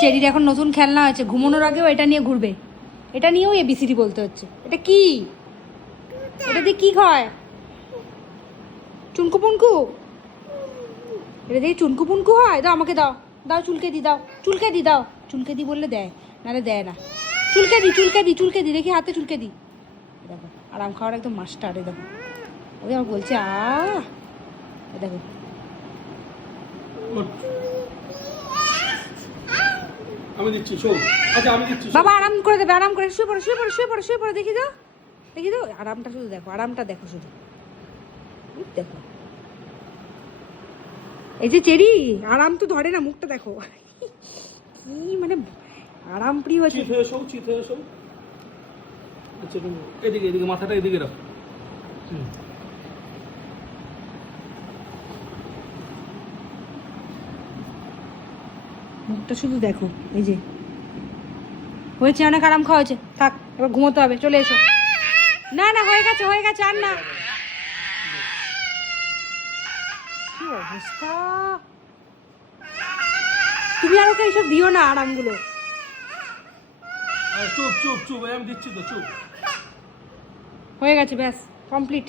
চেরির এখন নতুন খেলনা হয়েছে, ঘুমানোর আগেও এটা নিয়ে ঘুরবে। এটা নিয়েও এবিসিডি বলতে হচ্ছে। এটা কি? এটা দিয়ে কি খায়? চুনকু পুনকু? এটা দিয়ে চুনকু পুনকু হয়? দাও আমাকে, দাও দাও, চুলকে দি, দাও চুলকে দি, দাও চুলকে দি বললে দেয়, নাহলে দেয় না। চুলকে দি, চুলকে দি, চুলকে দি, দেখি হাতে চুলকে দি। দেখো আরাম খাওয়ার একদম মাস্টার। এ দেখো, ওই আমার বলছে দেখো। আমি দিচ্ছি, শোন। আচ্ছা আমি দিচ্ছি। বাবা আরাম করে দেবে, আরাম করে শুয়ে পড়ো, শুয়ে পড়ো, শুয়ে পড়ো, শুয়ে পড়ো, দেখি দাও, দেখি দাও। আরামটা শুধু দেখো, আরামটা দেখো শুধু, দেখো। এই যে চেরি আরাম তো ধরে না, মুখটা দেখো কি মানে আরাম প্রিয় আছে। চিত হয়ে শো, চিত হয়ে শো। আচ্ছা তুমি এদিকে, এদিকে মাথাটা এদিকে রাখো। মুখটা শুধু দেখো। এই যে হয়েছে, অনেক আরাম খাওয়া হয়েছে, থাক এবার ঘুমোতে হবে, চলে এসো। না না, হয়ে গেছে, হয়ে গেছে, আর না। কি অবস্থা! তুমি আর ওকে এইসব দিও না আরামগুলো। চুপ চুপ চুপ, আমি দিচ্ছি তো, চুপ। হয়ে গেছে, ব্যাস কমপ্লিট।